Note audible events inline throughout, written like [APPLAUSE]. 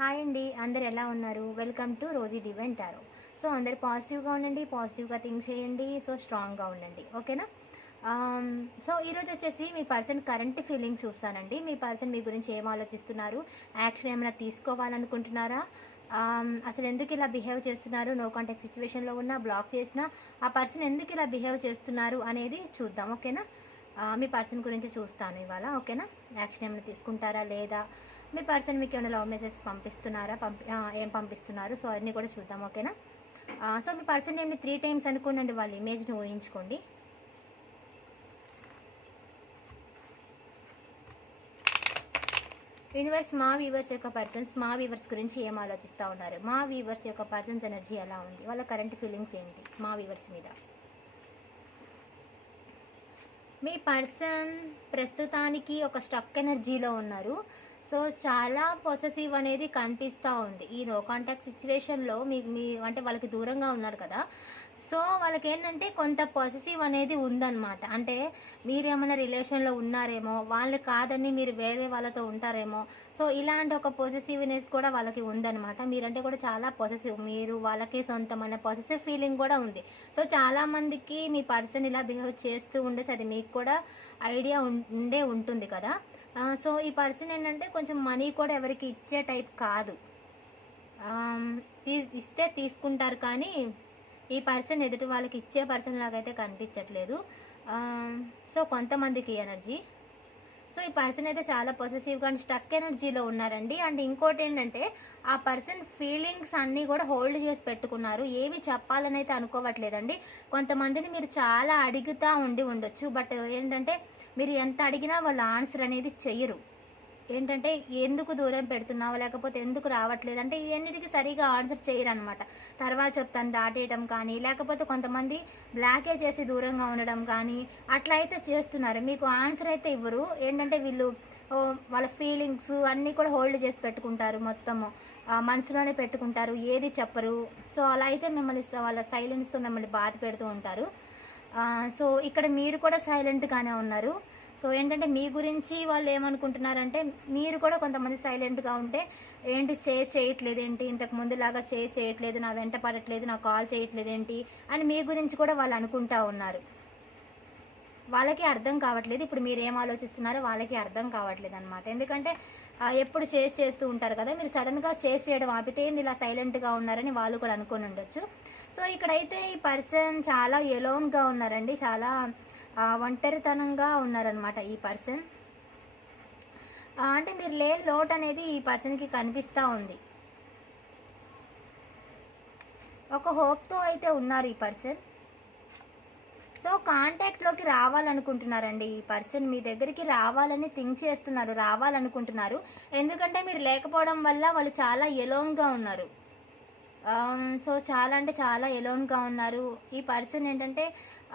Hi అండి అందరు ఎలా ఉన్నారు? వెల్కమ్ టు రోజీ డివెంట్ టారో సో అందరు పాజిటివ్గా ఉండండి పాజిటివ్గా థింక్ చేయండి సో స్ట్రాంగ్గా ఉండండి. ఓకేనా సో um, ఈరోజు వచ్చేసి మీ పర్సన్ కరెంట్ ఫీలింగ్ చూస్తానండి. మీ పర్సన్ మీ గురించి ఏం ఆలోచిస్తున్నారు? యాక్షన్ ఏమైనా తీసుకోవాలనుకుంటున్నారా? Um, అసలు ఎందుకు ఇలా బిహేవ్ చేస్తున్నారు? నో కాంటాక్ట్ సిచ్యువేషన్లో ఉన్న బ్లాక్ చేసినా ఆ పర్సన్ ఎందుకు ఇలా బిహేవ్ చేస్తున్నారు అనేది చూద్దాం. ఓకేనా uh, మీ పర్సన్ గురించి చూస్తాను ఇవాళ. ఓకేనా యాక్షన్ ఏమైనా తీసుకుంటారా లేదా? మీ పర్సన్ మీకు ఏమైనా లవ్ మెసేజ్ పంపిస్తున్నారా? పంపి ఏం పంపిస్తున్నారు? సో అన్నీ కూడా చూద్దాం ఓకేనా? సో మీ పర్సన్ నేమ్ని త్రీ టైమ్స్ అనుకోండి వాళ్ళ ఇమేజ్ని ఊహించుకోండి. యూనివర్స్ మా వీవర్స్ యొక్క పర్సన్స్ మా వీవర్స్ గురించి ఏం ఆలోచిస్తూ ఉన్నారు? మా వీవర్స్ యొక్క పర్సన్స్ ఎనర్జీ ఎలా ఉంది? వాళ్ళ కరెంట్ ఫీలింగ్స్ ఏంటి? మా వీవర్స్ మీద. మీ పర్సన్ ప్రస్తుతానికి ఒక స్టక్ ఎనర్జీలో ఉన్నారు. సో చాలా పొసెసివ్ అనేది కనిపిస్తూ ఉంది. ఈ నో కాంటాక్ట్ సిచ్యువేషన్లో మీ మీ అంటే వాళ్ళకి దూరంగా ఉన్నారు కదా. సో వాళ్ళకి ఏంటంటే కొంత పొసెసివ్ అనేది ఉందన్నమాట. అంటే మీరు ఏమైనా రిలేషన్లో ఉన్నారేమో వాళ్ళు కాదని మీరు వేరే వాళ్ళతో ఉంటారేమో. సో ఇలాంటి ఒక పొసెసివ్నెస్ కూడా వాళ్ళకి ఉందన్నమాట. మీరంటే కూడా చాలా పొసెసివ్ మీరు వాళ్ళకి సొంతమైన పొసెసివ్ ఫీలింగ్ కూడా ఉంది. సో చాలామందికి మీ పర్సన్ ఇలా బిహేవ్ చేస్తూ ఉండొచ్చు అది మీకు కూడా ఐడియా ఉండే ఉంటుంది కదా. సో ఈ పర్సన్ ఏంటంటే కొంచెం మనీ కూడా ఎవరికి ఇచ్చే టైప్ కాదు. తీ ఇస్తే తీసుకుంటారు కానీ ఈ పర్సన్ ఎదుటి వాళ్ళకి ఇచ్చే పర్సన్ లాగైతే కనిపించట్లేదు. సో కొంతమందికి ఎనర్జీ. సో ఈ పర్సన్ అయితే చాలా పొసెసివ్గా అండ్ స్టక్ ఎనర్జీలో ఉన్నారండి. అండ్ ఇంకోటి ఏంటంటే ఆ పర్సన్ ఫీలింగ్స్ అన్నీ కూడా హోల్డ్ చేసి పెట్టుకున్నారు. ఏవి చెప్పాలని అయితే అనుకోవట్లేదండి. కొంతమందిని మీరు చాలా అడుగుతూ ఉండి ఉండొచ్చు. బట్ ఏంటంటే మీరు ఎంత అడిగినా వాళ్ళు ఆన్సర్ అనేది చెయ్యరు. ఏంటంటే ఎందుకు దూరం పెడుతున్నావు? లేకపోతే ఎందుకు రావట్లేదు? అంటే ఇవన్నిటికి సరిగా ఆన్సర్ చేయరు అనమాట తర్వాత చెప్తాను దాటేయడం కానీ లేకపోతే కొంతమంది బ్లాకే చేసి దూరంగా ఉండడం కానీ అట్లా అయితే చేస్తున్నారు. మీకు ఆన్సర్ అయితే ఇవ్వరు. ఏంటంటే వీళ్ళు వాళ్ళ ఫీలింగ్స్ అన్నీ కూడా హోల్డ్ చేసి పెట్టుకుంటారు మొత్తము. మనసులోనే పెట్టుకుంటారు. ఏది చెప్పరు. సో అలా అయితే మిమ్మల్ని వాళ్ళ సైలెన్స్తో మిమ్మల్ని బాధ పెడుతూ ఉంటారు. సో ఇక్కడ మీరు కూడా సైలెంట్గానే ఉన్నారు. సో ఏంటంటే మీ గురించి వాళ్ళు ఏమనుకుంటున్నారంటే మీరు కూడా కొంతమంది సైలెంట్గా ఉంటే ఏంటి చేసి చేయట్లేదు ఏంటి? ఇంతకు ముందులాగా చేసి చేయట్లేదు నా వెంట పడట్లేదు నా కాల్ చేయట్లేదు ఏంటి? అని మీ గురించి కూడా వాళ్ళు అనుకుంటా ఉన్నారు. వాళ్ళకి అర్థం కావట్లేదు. ఇప్పుడు మీరు ఏం ఆలోచిస్తున్నారో వాళ్ళకి అర్థం కావట్లేదు అనమాట ఎందుకంటే ఎప్పుడు చేసి చేస్తూ ఉంటారు కదా మీరు సడన్గా చేసి చేయడం ఆపితే ఏంది ఇలా సైలెంట్గా ఉన్నారని వాళ్ళు కూడా అనుకొని ఉండొచ్చు. సో ఇక్కడైతే ఈ పర్సన్ చాలా ఎలోన్గా ఉన్నారండి. చాలా ఒంటరితనంగా ఉన్నారనమాట ఈ పర్సన్. అంటే మీరు లేని లోటు అనేది ఈ పర్సన్కి కనిపిస్తూ ఉంది. ఒక హోప్తో అయితే ఉన్నారు ఈ పర్సన్. సో కాంటాక్ట్లోకి రావాలనుకుంటున్నారండి. ఈ పర్సన్ మీ దగ్గరికి రావాలని థింక్ చేస్తున్నారు రావాలనుకుంటున్నారు. ఎందుకంటే మీరు లేకపోవడం వల్ల వాళ్ళు చాలా ఎలోన్గా ఉన్నారు. Um, సో చాలా అంటే చాలా ఎలోన్గా ఉన్నారు. ఈ పర్సన్ ఏంటంటే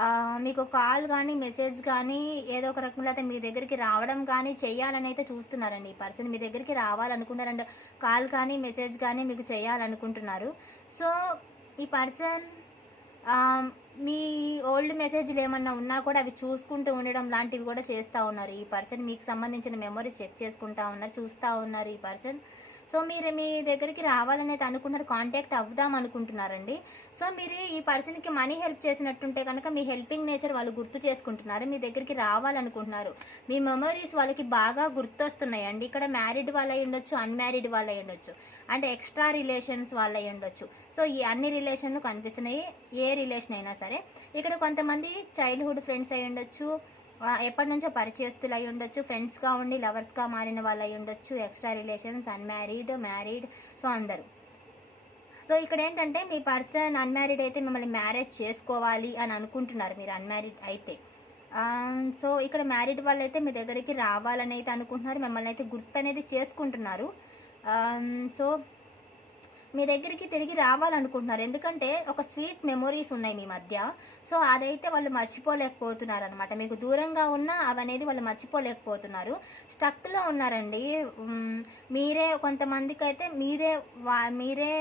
uh, మీకు కాల్ కానీ మెసేజ్ కానీ ఏదో ఒక రకంగా అయితే మీ దగ్గరికి రావడం కానీ చేయాలని అయితే చూస్తున్నారండి. ఈ పర్సన్ మీ దగ్గరికి రావాలనుకుంటారు అండ్ కాల్ కానీ మెసేజ్ కానీ మీకు చేయాలనుకుంటున్నారు. సో ఈ పర్సన్ um, మీ ఓల్డ్ మెసేజ్లు ఏమన్నా ఉన్నా కూడా అవి చూసుకుంటూ ఉండడం లాంటివి కూడా చేస్తూ ఉన్నారు. ఈ పర్సన్ మీకు సంబంధించిన మెమరీస్ చెక్ చేసుకుంటా ఉన్నారు చూస్తూ ఉన్నారు ఈ పర్సన్ సో మీరు మీ దగ్గరికి రావాలని అనుకుంటున్నారు కాంటాక్ట్ అవుదాం అనుకుంటున్నారండి. సో మీరు ఈ పర్సన్కి మనీ హెల్ప్ చేసినట్టుంటే కనుక మీ హెల్పింగ్ నేచర్ వాళ్ళు గుర్తు చేసుకుంటున్నారు మీ దగ్గరికి రావాలనుకుంటున్నారు. మీ మెమరీస్ వాళ్ళకి బాగా గుర్తొస్తున్నాయి అండి ఇక్కడ మ్యారీడ్ వాళ్ళు ఉండొచ్చు అన్మ్యారీడ్ వాళ్ళు ఉండొచ్చు. అంటే ఎక్స్ట్రా రిలేషన్స్ వాళ్ళు ఉండొచ్చు. సో ఈ అన్ని రిలేషన్లు కనిపిస్తున్నాయి ఏ రిలేషన్ అయినా సరే. ఇక్కడ కొంతమంది చైల్డ్హుడ్ ఫ్రెండ్స్ అయి ఉండొచ్చు ఎప్పటి నుంచో పరిచయస్తులు అయి ఉండొచ్చు ఫ్రెండ్స్గా ఉండి లవర్స్గా మారిన వాళ్ళు అయి ఉండొచ్చు extra relations unmarried married so అందరూ. సో ఇక్కడ ఏంటంటే మీ పర్సన్ అన్మ్యారీడ్ అయితే మిమ్మల్ని మ్యారేజ్ చేసుకోవాలి అని అనుకుంటున్నారు మీరు అన్మ్యారీడ్ అయితే. సో ఇక్కడ మ్యారీడ్ వాళ్ళు అయితే మీ దగ్గరికి రావాలని అయితే అనుకుంటున్నారు మిమ్మల్ని అయితే గుర్తు అనేది చేసుకుంటున్నారు సో మీ దగ్గరికి తిరిగి రావాలనుకుంటున్నారు. ఎందుకంటే ఒక స్వీట్ మెమొరీస్ ఉన్నాయి మీ మధ్య. సో అదైతే వాళ్ళు మర్చిపోలేకపోతున్నారు అనమాట మీకు దూరంగా ఉన్నా అవనేది వాళ్ళు మర్చిపోలేకపోతున్నారు. స్టక్లో ఉన్నారండి. మీరే కొంతమందికి అయితే మీరే వా మీరే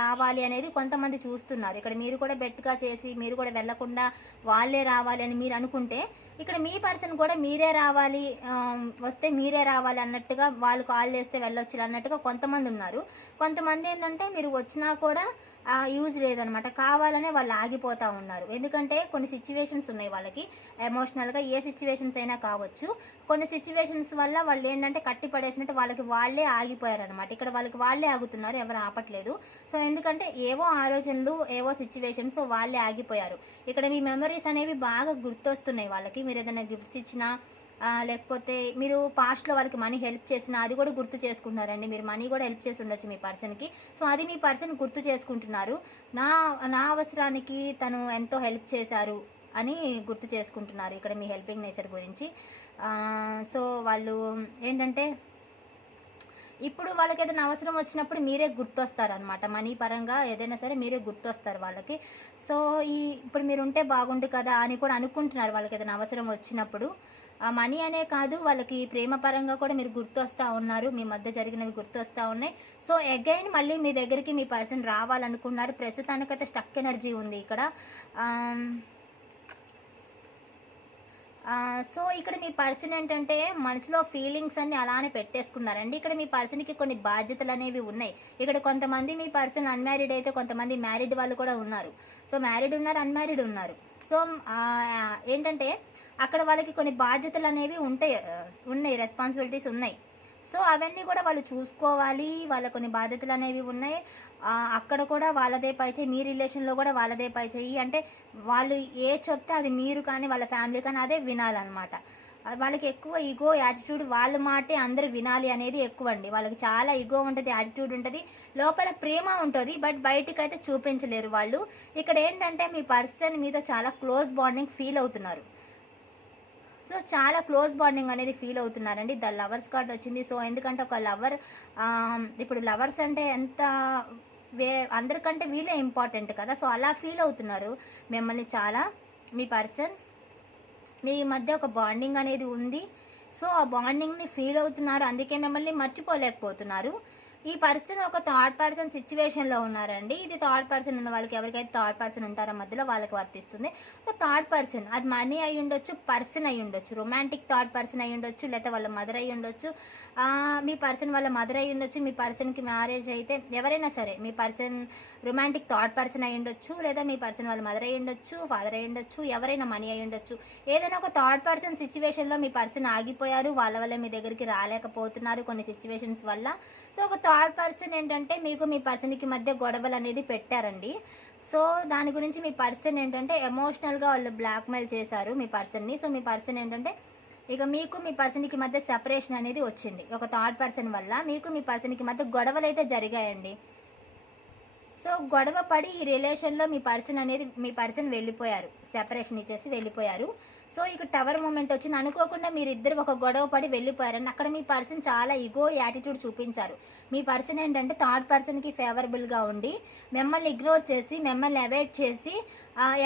రావాలి అనేది కొంతమంది చూస్తున్నారు. ఇక్కడ మీరు కూడా బెట్గా చేసి మీరు కూడా వెళ్ళకుండా వాళ్ళే రావాలి అని మీరు అనుకుంటే ఇక్కడ మీ పర్సన్ కూడా మీరే రావాలి వస్తే మీరే రావాలి అన్నట్టుగా వాళ్ళు కాల్ చేస్తే వెళ్ళొచ్చు అన్నట్టుగా కొంతమంది ఉన్నారు. కొంతమంది ఏంటంటే మీరు వచ్చినా కూడా యూజ్ లేదనమాట. కావాలనే వాళ్ళు ఆగిపోతూ ఉన్నారు. ఎందుకంటే కొన్ని సిచ్యువేషన్స్ ఉన్నాయి వాళ్ళకి. ఎమోషనల్గా ఏ సిచ్యువేషన్స్ అయినా కావచ్చు. కొన్ని సిచ్యువేషన్స్ వల్ల వాళ్ళు ఏంటంటే కట్టి పడేసినట్టు వాళ్ళకి వాళ్ళే ఆగిపోయారు అనమాట ఇక్కడ వాళ్ళకి వాళ్ళే ఆగుతున్నారు. ఎవరు ఆపట్లేదు. సో ఎందుకంటే ఏవో ఆలోచనలు ఏవో సిచ్యువేషన్స్ వాళ్ళే ఆగిపోయారు. ఇక్కడ మీ మెమరీస్ అనేవి బాగా గుర్తొస్తున్నాయి వాళ్ళకి. మీరు ఏదైనా గిఫ్ట్స్ ఇచ్చినా లేకపోతే మీరు పాస్ట్లో వాళ్ళకి మనీ హెల్ప్ చేసిన అది కూడా గుర్తు చేసుకుంటున్నారండి. మీరు మనీ కూడా హెల్ప్ చేసి ఉండొచ్చు మీ పర్సన్కి సో అది మీ పర్సన్ గుర్తు చేసుకుంటున్నారు. నా నా అవసరానికి తను ఎంతో హెల్ప్ చేశారు అని గుర్తు చేసుకుంటున్నారు ఇక్కడ మీ హెల్పింగ్ నేచర్ గురించి. సో వాళ్ళు ఏంటంటే ఇప్పుడు వాళ్ళకి ఏదైనా అవసరం వచ్చినప్పుడు మీరే గుర్తొస్తారు అనమాట మనీ పరంగా ఏదైనా సరే మీరే గుర్తొస్తారు వాళ్ళకి. సో ఈ ఇప్పుడు మీరు ఉంటే బాగుండు కదా అని కూడా అనుకుంటున్నారు వాళ్ళకి ఏదైనా అవసరం వచ్చినప్పుడు. ఆ మనీ అనే కాదు వాళ్ళకి ప్రేమ పరంగా కూడా మీరు గుర్తొస్తూ ఉన్నారు. మీ మధ్య జరిగినవి గుర్తొస్తూ ఉన్నాయి. సో అగైన్ మళ్ళీ మీ దగ్గరికి మీ పర్సన్ రావాలనుకున్నారు. ప్రస్తుతానికైతే స్టక్ ఎనర్జీ ఉంది ఇక్కడ. సో ఇక్కడ మీ పర్సన్ ఏంటంటే మనసులో ఫీలింగ్స్ అన్ని అలానే పెట్టేసుకున్నారండి. ఇక్కడ మీ పర్సన్కి కొన్ని బాధ్యతలు అనేవి ఉన్నాయి. ఇక్కడ కొంతమంది మీ పర్సన్ అన్మ్యారీడ్ అయితే కొంతమంది మ్యారీడ్ వాళ్ళు కూడా ఉన్నారు. సో మ్యారీడ్ ఉన్నారు అన్మ్యారీడ్ ఉన్నారు. సో ఏంటంటే అక్కడ వాళ్ళకి కొన్ని బాధ్యతలు అనేవి ఉంటాయి ఉన్నాయి రెస్పాన్సిబిలిటీస్ ఉన్నాయి. సో అవన్నీ కూడా వాళ్ళు చూసుకోవాలి. వాళ్ళ కొన్ని బాధ్యతలు అనేవి ఉన్నాయి. అక్కడ కూడా వాళ్ళదే పై చేయి మీ రిలేషన్లో కూడా వాళ్ళదే పై చేయి. అంటే వాళ్ళు ఏ చెప్తే అది మీరు కానీ వాళ్ళ ఫ్యామిలీ కానీ అదే వినాలన్నమాట. వాళ్ళకి ఎక్కువ ఈగో యాటిట్యూడ్ వాళ్ళ మాటే అందరూ వినాలి అనేది ఎక్కువ అండి. వాళ్ళకి చాలా ఈగో ఉంటుంది యాటిట్యూడ్ ఉంటుంది లోపల ప్రేమ ఉంటుంది బట్ బయటికి అయితే చూపించలేరు వాళ్ళు. ఇక్కడ ఏంటంటే మీ పర్సన్ మీద చాలా క్లోజ్ బాండింగ్ ఫీల్ అవుతున్నారు. సో చాలా క్లోజ్ బాండింగ్ అనేది ఫీల్ అవుతున్నారండి. ద లవర్స్ కార్డ్ వచ్చింది. సో ఎందుకంటే ఒక లవర్ ఇప్పుడు లవర్స్ అంటే ఎంత వే అందరికంటే వీళ్ళే ఇంపార్టెంట్ కదా. సో అలా ఫీల్ అవుతున్నారు. మిమ్మల్ని చాలా మీ పర్సన్ మీ మధ్య ఒక బాండింగ్ అనేది ఉంది. సో ఆ బాండింగ్ని ఫీల్ అవుతున్నారు. అందుకే మిమ్మల్ని మర్చిపోలేకపోతున్నారు. ఈ పర్సన్ ఒక థర్డ్ పర్సన్ సిచ్యువేషన్లో ఉన్నారండి. ఇది థర్డ్ పర్సన్ ఉన్న వాళ్ళకి ఎవరికైతే థర్డ్ పర్సన్ ఉంటారో మధ్యలో వాళ్ళకి వర్తిస్తుంది. థర్డ్ పర్సన్ అది మనీ అయి ఉండొచ్చు పర్సన్ అయి ఉండొచ్చు రొమాంటిక్ థర్డ్ పర్సన్ అయి ఉండొచ్చు లేకపోతే వాళ్ళ మదర్ అయి ఉండొచ్చు మీ పర్సన్ వాళ్ళ మదర్ అయి ఉండొచ్చు మీ పర్సన్కి మ్యారేజ్ అయితే ఎవరైనా సరే మీ పర్సన్ రొమాంటిక్ థాట్ పర్సన్ అయి ఉండొచ్చు లేదా మీ పర్సన్ వాళ్ళ మదర్ అయి ఉండొచ్చు ఫాదర్ అయి ఉండొచ్చు ఎవరైనా మనీ అయి ఉండొచ్చు. ఏదైనా ఒక థర్డ్ పర్సన్ సిచ్యువేషన్లో మీ పర్సన్ ఆగిపోయారు వాళ్ళ వల్ల మీ దగ్గరికి రాలేకపోతున్నారు కొన్ని సిచ్యువేషన్స్ వల్ల. సో ఒక థర్డ్ పర్సన్ ఏంటంటే మీకు మీ పర్సన్కి మధ్య గొడవలు అనేది పెట్టారండి. సో దాని గురించి మీ పర్సన్ ఏంటంటే ఎమోషనల్గా వాళ్ళు బ్లాక్మెయిల్ చేశారు మీ పర్సన్ని. సో మీ పర్సన్ ఏంటంటే ఇక మీకు మీ పర్సన్కి మధ్య సెపరేషన్ అనేది వచ్చింది. ఒక థర్డ్ పర్సన్ వల్ల మీకు మీ పర్సన్కి మధ్య గొడవలు అయితే జరిగాయండి. సో గొడవ పడి ఈ రిలేషన్లో మీ పర్సన్ అనేది మీ పర్సన్ వెళ్ళిపోయారు. సెపరేషన్ ఇచ్చేసి వెళ్ళిపోయారు. సో ఇక టవర్ మూమెంట్ వచ్చింది అనుకోకుండా మీరు ఇద్దరు ఒక గొడవ పడి వెళ్ళిపోయారని అక్కడ మీ పర్సన్ చాలా ఇగో యాటిట్యూడ్ చూపించారు. మీ పర్సన్ ఏంటంటే థర్డ్ పర్సన్కి ఫేవరబుల్గా ఉండి మిమ్మల్ని ఇగ్నోర్ చేసి మిమ్మల్ని అవాయిడ్ చేసి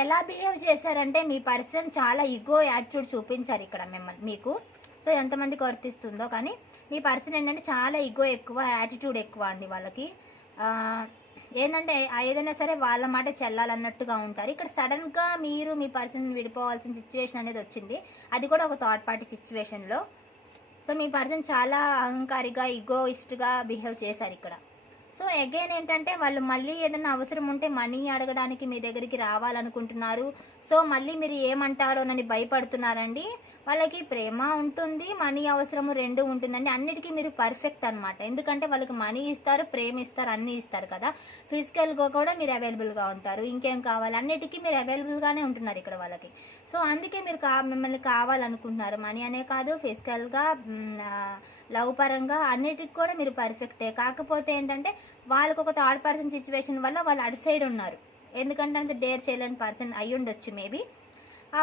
ఎలా బిహేవ్ చేశారంటే మీ పర్సన్ చాలా ఇగో యాటిట్యూడ్ చూపించారు ఇక్కడ మిమ్మల్ని మీకు. సో ఎంతమందికి వర్తిస్తుందో కానీ మీ పర్సన్ ఏంటంటే చాలా ఇగో ఎక్కువ యాటిట్యూడ్ ఎక్కువ అండి వాళ్ళకి. ఏంటంటే ఏదైనా సరే వాళ్ళ మాట చెల్లాలన్నట్టుగా ఉంటారు. ఇక్కడ సడన్గా మీరు మీ పర్సన్ విడిపోవాల్సిన సిచ్యువేషన్ అనేది వచ్చింది. అది కూడా ఒక థర్డ్ పార్టీ సిచ్యువేషన్లో సో మీ పర్సన్ చాలా అహంకారిగా ఇగోయిస్ట్గా బిహేవ్ చేశారు ఇక్కడ. సో అగైన్ ఏంటంటే వాళ్ళు మళ్ళీ ఏదైనా అవసరం ఉంటే మనీ అడగడానికి మీ దగ్గరికి రావాలనుకుంటున్నారు. సో మళ్ళీ మీరు ఏమంటారో నన్ను భయపడుతున్నారండి. వాళ్ళకి ప్రేమ ఉంటుంది మనీ అవసరము రెండు ఉంటుందండి. అన్నిటికీ మీరు పర్ఫెక్ట్ అనమాట ఎందుకంటే వాళ్ళకి మనీ ఇస్తారు ప్రేమ ఇస్తారు అన్నీ ఇస్తారు కదా. ఫిజికల్గా కూడా మీరు అవైలబుల్గా ఉంటారు. ఇంకేం కావాలి? అన్నిటికీ మీరు అవైలబుల్గానే ఉంటున్నారు ఇక్కడ వాళ్ళకి. సో అందుకే మీరు కా మిమ్మల్ని కావాలనుకుంటున్నారు. మనీ అనే కాదు ఫిజికల్గా లవ్ పరంగా అన్నిటికి కూడా మీరు పర్ఫెక్టే కాకపోతే ఏంటంటే వాళ్ళకు ఒక థర్డ్ పర్సన్ సిచ్యువేషన్ వల్ల వాళ్ళు అటు సైడ్ ఉన్నారు. ఎందుకంటే అంత డేర్ చేయలేని పర్సన్ అయ్యుండొచ్చు మేబీ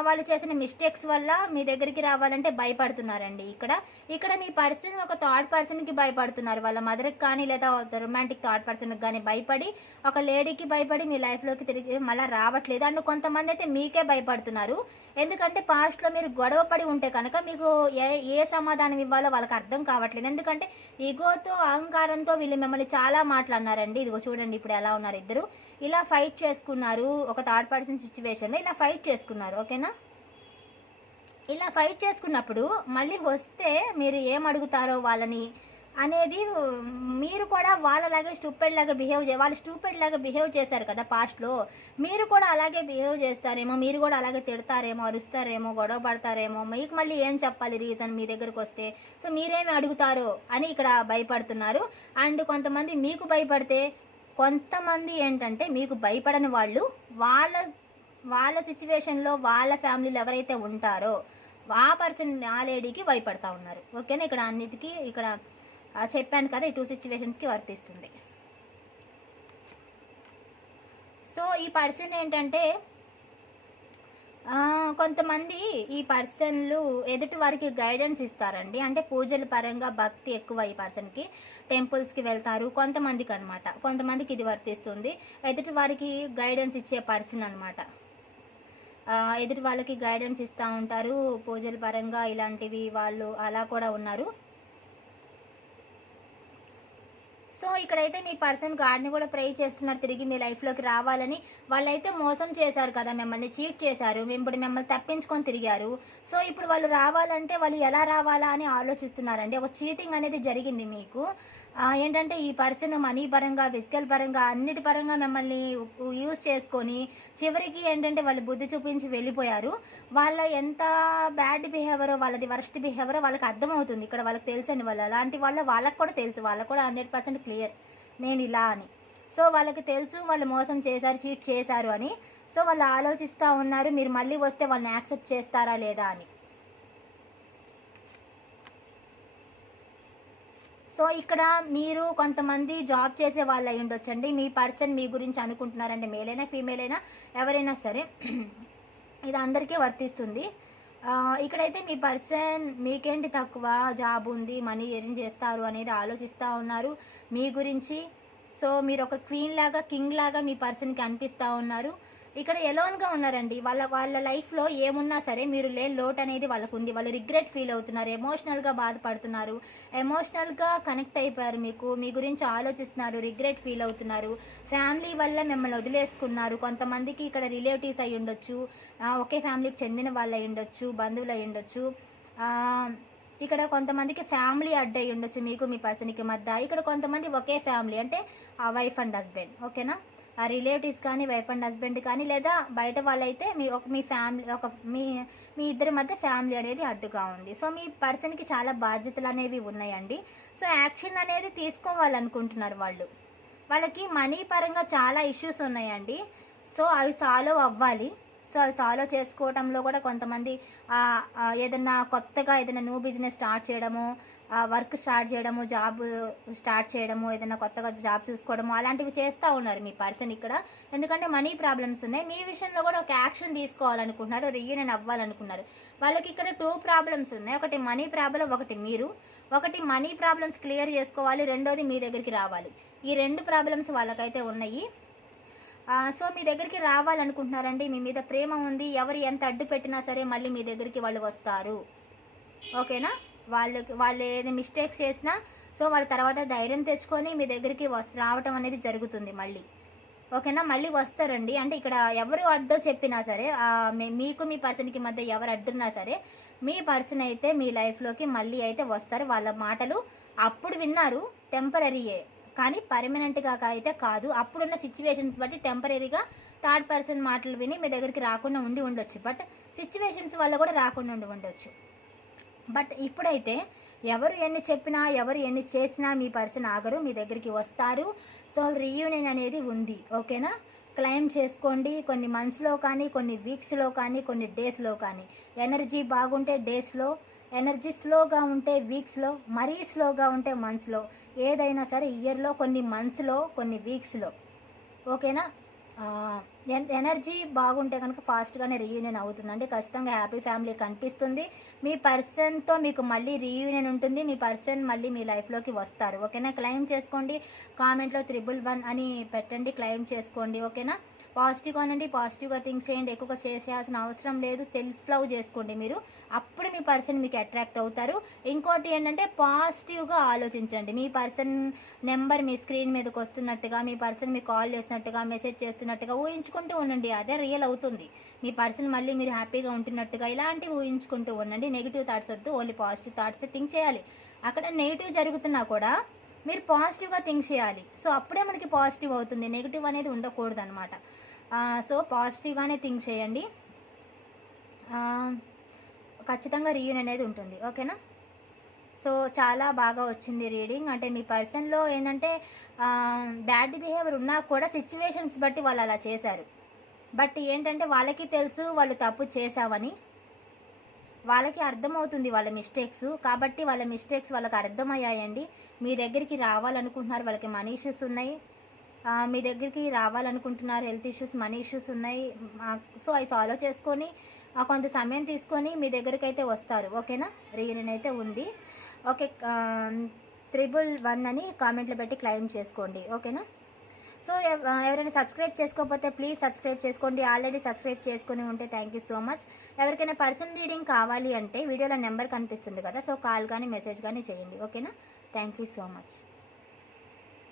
వాళ్ళు చేసిన మిస్టేక్స్ వల్ల మీ దగ్గరికి రావాలంటే భయపడుతున్నారండి ఇక్కడ. ఇక్కడ మీ పర్సన్ ఒక థర్డ్ పర్సన్కి భయపడుతున్నారు. వాళ్ళ మదర్కి కానీ లేదా రొమాంటిక్ థర్డ్ పర్సన్కి కానీ భయపడి ఒక లేడీకి భయపడి మీ లైఫ్లోకి తిరిగి మళ్ళీ రావట్లేదు. అండ్ కొంతమంది అయితే మీకే భయపడుతున్నారు. ఎందుకంటే పాస్ట్లో మీరు గొడవ పడి ఉంటే కనుక మీకు ఏ ఏ సమాధానం ఇవ్వాలో వాళ్ళకి అర్థం కావట్లేదు. ఎందుకంటే ఈగోతో అహంకారంతో వీళ్ళు మిమ్మల్ని చాలా మాట్లాడినారండి. ఇదిగో చూడండి ఇప్పుడు ఎలా ఉన్నారు ఇద్దరు. ఇలా ఫైట్ చేసుకున్నారు. ఒక థర్డ్ పర్సన్ సిచ్యువేషన్లో ఇలా ఫైట్ చేసుకున్నారు. ఓకేనా ఇలా ఫైట్ చేసుకున్నప్పుడు మళ్ళీ వస్తే మీరు ఏం అడుగుతారో వాళ్ళని అనేది మీరు కూడా వాళ్ళలాగే స్టూపెడ్ లాగా బిహేవ్ చే వాళ్ళు స్టూపెడ్ లాగా బిహేవ్ చేశారు కదా పాస్ట్లో మీరు కూడా అలాగే బిహేవ్ చేస్తారేమో మీరు కూడా అలాగే తిడతారేమో అరుస్తారేమో గొడవ పడతారేమో మీకు మళ్ళీ ఏం చెప్పాలి రీజన్ మీ దగ్గరకు వస్తే? సో మీరేమి అడుగుతారో అని ఇక్కడ భయపడుతున్నారు. అండ్ కొంతమంది మీకు భయపడితే కొంతమంది ఏంటంటే మీకు భయపడని వాళ్ళు వాళ్ళ వాళ్ళ సిచ్యువేషన్లో వాళ్ళ ఫ్యామిలీలు ఎవరైతే ఉంటారో ఆ పర్సన్ ఆ లేడీకి భయపడతా ఉన్నారు. ఓకేనా ఇక్కడ అన్నిటికీ ఇక్కడ చెప్పాను కదా ఈ టూ సిచ్యువేషన్స్కి వర్తిస్తుంది. సో ఈ పర్సన్ ఏంటంటే కొంతమంది ఈ పర్సన్లు ఎదుటి వారికి గైడెన్స్ ఇస్తారండి. అంటే పూజల పరంగా భక్తి ఎక్కువ ఈ పర్సన్కి. టెంపుల్స్కి వెళ్తారు కొంతమందికి అనమాట కొంతమందికి ఇది వర్తిస్తుంది. ఎదుటి వారికి గైడెన్స్ ఇచ్చే పర్సన్ అనమాట ఎదుటి వాళ్ళకి గైడెన్స్ ఇస్తూ ఉంటారు. పూజల పరంగా ఇలాంటివి వాళ్ళు అలా కూడా ఉన్నారు. సో ఇక్కడైతే మీ పర్సన్ గాడ్ని కూడా ప్రే చేస్తున్నారు తిరిగి మీ లైఫ్లోకి రావాలని. వాళ్ళైతే మోసం చేశారు కదా మిమ్మల్ని చీట్ చేశారు ఇప్పుడు మిమ్మల్ని తప్పించుకొని తిరిగారు. సో ఇప్పుడు వాళ్ళు రావాలంటే వాళ్ళు ఎలా రావాలా అని ఆలోచిస్తున్నారండి? ఒక చీటింగ్ అనేది జరిగింది మీకు. ఏంటంటే ఈ పర్సన్ మనీ పరంగా ఫిజికల్ పరంగా అన్నిటి పరంగా మిమ్మల్ని యూజ్ చేసుకొని చివరికి ఏంటంటే వాళ్ళు బుద్ధి చూపించి వెళ్ళిపోయారు. వాళ్ళ ఎంత బ్యాడ్ బిహేవియరో వాళ్ళది వర్స్ట్ బిహేవియరో వాళ్ళకి అర్థమవుతుంది. ఇక్కడ వాళ్ళకి తెలుసండి వాళ్ళు. అలాంటి వాళ్ళ వాళ్ళకి కూడా తెలుసు. వాళ్ళకు కూడా హండ్రెడ్ పర్సెంట్ క్లియర్. నేను ఇలా అని. సో వాళ్ళకి తెలుసు వాళ్ళు మోసం చేశారు చీట్ చేశారు అని. సో వాళ్ళు ఆలోచిస్తూ ఉన్నారు. మీరు మళ్ళీ వస్తే వాళ్ళని యాక్సెప్ట్ చేస్తారా లేదా అని. సో ఇక్కడ మీరు కొంతమంది జాబ్ చేసే వాళ్ళు అయి ఉండొచ్చండి. మీ పర్సన్ మీ గురించి అనుకుంటున్నారండి. మేల్ అయినా ఫీమేల్ అయినా ఎవరైనా సరే [CLEARS THROAT] ఇది అందరికీ వర్తిస్తుంది. ఇక్కడైతే మీ పర్సన్ మీకేంటి తక్కువ? జాబ్ ఉంది మనీ ఎర్న్ చేస్తారు అనేది ఆలోచిస్తూ ఉన్నారు మీ గురించి. సో మీరు ఒక క్వీన్ లాగా కింగ్ లాగా మీ పర్సన్కి అనిపిస్తూ ఉన్నారు. ఇక్కడ ఎలోన్గా ఉన్నారండి. వాళ్ళ వాళ్ళ లైఫ్లో ఏమున్నా సరే మీరు లేని లోటు అనేది వాళ్ళకు ఉంది వాళ్ళు రిగ్రెట్ ఫీల్ అవుతున్నారు ఎమోషనల్గా బాధపడుతున్నారు. ఎమోషనల్గా కనెక్ట్ అయిపోయారు మీకు. మీ గురించి ఆలోచిస్తున్నారు రిగ్రెట్ ఫీల్ అవుతున్నారు. ఫ్యామిలీ వల్ల మిమ్మల్ని వదిలేసుకున్నారు. కొంతమందికి ఇక్కడ రిలేటివ్స్ అయి ఉండొచ్చు. ఒకే ఫ్యామిలీకి చెందిన వాళ్ళు అయి ఉండొచ్చు బంధువులు అయి ఉండొచ్చు. ఇక్కడ కొంతమందికి ఫ్యామిలీ అడ్డై ఉండొచ్చు మీకు మీ పర్సన్కి మధ్య. ఇక్కడ కొంతమంది ఒకే ఫ్యామిలీ అంటే ఆ వైఫ్ అండ్ హస్బెండ్ ఓకేనా రిలేటివ్స్ కానీ వైఫ్ అండ్ హస్బెండ్ కానీ లేదా బయట వాళ్ళైతే మీ ఒక మీ ఫ్యామిలీ ఒక మీ మీ ఇద్దరి మధ్య ఫ్యామిలీ అనేది అడ్డుగా ఉంది. సో మీ పర్సన్కి చాలా బాధ్యతలు అనేవి ఉన్నాయండి. సో యాక్షన్ అనేది తీసుకోవాలనుకుంటున్నారు వాళ్ళు. వాళ్ళకి మనీ పరంగా చాలా ఇష్యూస్ ఉన్నాయండి. సో అవి సాల్వ్ అవ్వాలి. సో అవి సాల్వ్ చేసుకోవడంలో కూడా కొంతమంది ఏదన్నా ఏదైనా కొత్తగా ఏదైనా న్యూ బిజినెస్ స్టార్ట్ చేయడము వర్క్ స్టార్ట్ చేయడము జాబ్ స్టార్ట్ చేయడము ఏదైనా కొత్తగా జాబ్ చూసుకోవడము అలాంటివి చేస్తూ ఉన్నారు మీ పర్సన్ ఇక్కడ. ఎందుకంటే మనీ ప్రాబ్లమ్స్ ఉన్నాయి. మీ విషయంలో కూడా ఒక యాక్షన్ తీసుకోవాలనుకుంటున్నారు రీయూనియన్ అవ్వాలనుకున్నారు వాళ్ళకి ఇక్కడ టూ ప్రాబ్లమ్స్ ఉన్నాయి. ఒకటి మనీ ప్రాబ్లం ఒకటి మీరు. ఒకటి మనీ ప్రాబ్లమ్స్ క్లియర్ చేసుకోవాలి. రెండోది మీ దగ్గరికి రావాలి. ఈ రెండు ప్రాబ్లమ్స్ వాళ్ళకైతే ఉన్నాయి. సో మీ దగ్గరికి రావాలనుకుంటున్నారండి. మీ మీద ప్రేమ ఉంది. ఎవరు ఎంత అడ్డు పెట్టినా సరే మళ్ళీ మీ దగ్గరికి వాళ్ళు వస్తారు. ఓకేనా? వాళ్ళకి వాళ్ళు ఏది మిస్టేక్స్ చేసినా సో వాళ్ళ తర్వాత ధైర్యం తెచ్చుకొని మీ దగ్గరికి వస్త రావటం అనేది జరుగుతుంది మళ్ళీ. ఓకేనా? మళ్ళీ వస్తారండి. అంటే ఇక్కడ ఎవరు అడ్డో చెప్పినా సరే మీకు మీ పర్సన్కి మధ్య ఎవరు అడ్డున్నా సరే మీ పర్సన్ అయితే మీ లైఫ్లోకి మళ్ళీ అయితే వస్తారు. వాళ్ళ మాటలు అప్పుడు విన్నారు టెంపరీయే కానీ పర్మనెంట్గా అయితే కాదు. అప్పుడున్న సిచ్యువేషన్స్ బట్టి టెంపరీగా థర్డ్ పర్సన్ మాటలు విని మీ దగ్గరికి రాకుండా ఉండి ఉండొచ్చు. బట్ సిచ్యువేషన్స్ వల్ల కూడా రాకుండా ఉండి ఉండొచ్చు. బట్ ఇప్పుడైతే ఎవరు ఎన్ని చెప్పినా ఎవరు ఎన్ని చేసినా మీ పర్సన్ ఆగరు మీ దగ్గరికి వస్తారు. సో రీయూనియన్ అనేది ఉంది. ఓకేనా క్లైమ్ చేసుకోండి. కొన్ని మంత్స్లో కానీ కొన్ని వీక్స్లో కానీ కొన్ని డేస్లో కానీ. ఎనర్జీ బాగుంటే డేస్లో ఎనర్జీ స్లోగా ఉంటే వీక్స్లో మరీ స్లోగా ఉంటే మంత్స్లో ఏదైనా సరే ఇయర్లో కొన్ని మంత్స్లో కొన్ని వీక్స్లో ఓకేనా ఎనర్జీ బాగుంటే కనుక ఫాస్ట్గానే రీయూనియన్ అవుతుందండి ఖచ్చితంగా హ్యాపీ ఫ్యామిలీ కనిపిస్తుంది. మీ పర్సన్తో మీకు మళ్ళీ రీయూనియన్ ఉంటుంది. మీ పర్సన్ మళ్ళీ మీ లైఫ్లోకి వస్తారు. ఓకేనా? క్లెయిమ్ చేసుకోండి. కామెంట్లో త్రిబుల్ వన్ అని పెట్టండి. క్లెయిమ్ చేసుకోండి. ఓకేనా? పాజిటివ్గా ఉండండి పాజిటివ్గా థింక్ చేయండి. ఎక్కువగా చేసేయాల్సిన అవసరం లేదు. సెల్ఫ్ లవ్ చేసుకోండి మీరు. అప్పుడు మీ పర్సన్ మీకు అట్రాక్ట్ అవుతారు. ఇంకోటి ఏంటంటే పాజిటివ్గా ఆలోచించండి. మీ పర్సన్ నెంబర్ మీ స్క్రీన్ మీదకి వస్తున్నట్టుగా మీ పర్సన్ మీకు కాల్ చేసినట్టుగా మెసేజ్ చేస్తున్నట్టుగా ఊహించుకుంటూ ఉండండి. అదే రియల్ అవుతుంది. మీ పర్సన్ మళ్ళీ మీరు హ్యాపీగా ఉంటున్నట్టుగా ఇలాంటివి ఊహించుకుంటూ ఉండండి. నెగిటివ్ థాట్స్ వద్దు. ఓన్లీ పాజిటివ్ థాట్స్ థింక్ చేయాలి. అక్కడ నెగిటివ్ జరుగుతున్నా కూడా మీరు పాజిటివ్గా థింక్ చేయాలి. సో అప్పుడే మనకి పాజిటివ్ అవుతుంది. నెగిటివ్ అనేది ఉండకూడదు అనమాట సో పాజిటివ్గానే థింక్ చేయండి. ఖచ్చితంగా రీయూన్ అనేది ఉంటుంది. ఓకేనా? సో చాలా బాగా వచ్చింది రీడింగ్. అంటే మీ పర్సన్లో ఏంటంటే బ్యాడ్ బిహేవియర్ ఉన్నా కూడా సిచ్యువేషన్స్ బట్టి వాళ్ళు అలా చేశారు. బట్ ఏంటంటే వాళ్ళకి తెలుసు వాళ్ళు తప్పు చేశామని. వాళ్ళకి అర్థమవుతుంది వాళ్ళ మిస్టేక్స్. కాబట్టి వాళ్ళ మిస్టేక్స్ వాళ్ళకి అర్థమయ్యాయండి. మీ దగ్గరికి రావాలనుకుంటున్నారు వాళ్ళకి మనీ ఇష్యూస్ ఉన్నాయి. మీ దగ్గరికి రావాలనుకుంటున్నారు హెల్త్ ఇష్యూస్ మనీ ఇష్యూస్ ఉన్నాయి. సో అవి సాల్వ్ చేసుకొని కొంత సమయం తీసుకొని మీ దగ్గరికి అయితే వస్తారు ఓకేనా రీయూనియన్ అయితే ఉంది. ఓకే త్రిబుల్ వన్ అని కామెంట్లో పెట్టి క్లెయిమ్ చేసుకోండి. ఓకేనా సో ఎవ- ఎవరైనా సబ్స్క్రైబ్ చేసుకోకపోతే ప్లీజ్ సబ్స్క్రైబ్ చేసుకోండి. ఆల్రెడీ సబ్స్క్రైబ్ చేసుకుని ఉంటే థ్యాంక్ యూ సో మచ్ ఎవరికైనా పర్సనల్ రీడింగ్ కావాలి అంటే వీడియోలో నెంబర్ కనిపిస్తుంది కదా సో కాల్ కానీ మెసేజ్ కానీ చేయండి. ఓకేనా థ్యాంక్ యూ సో మచ్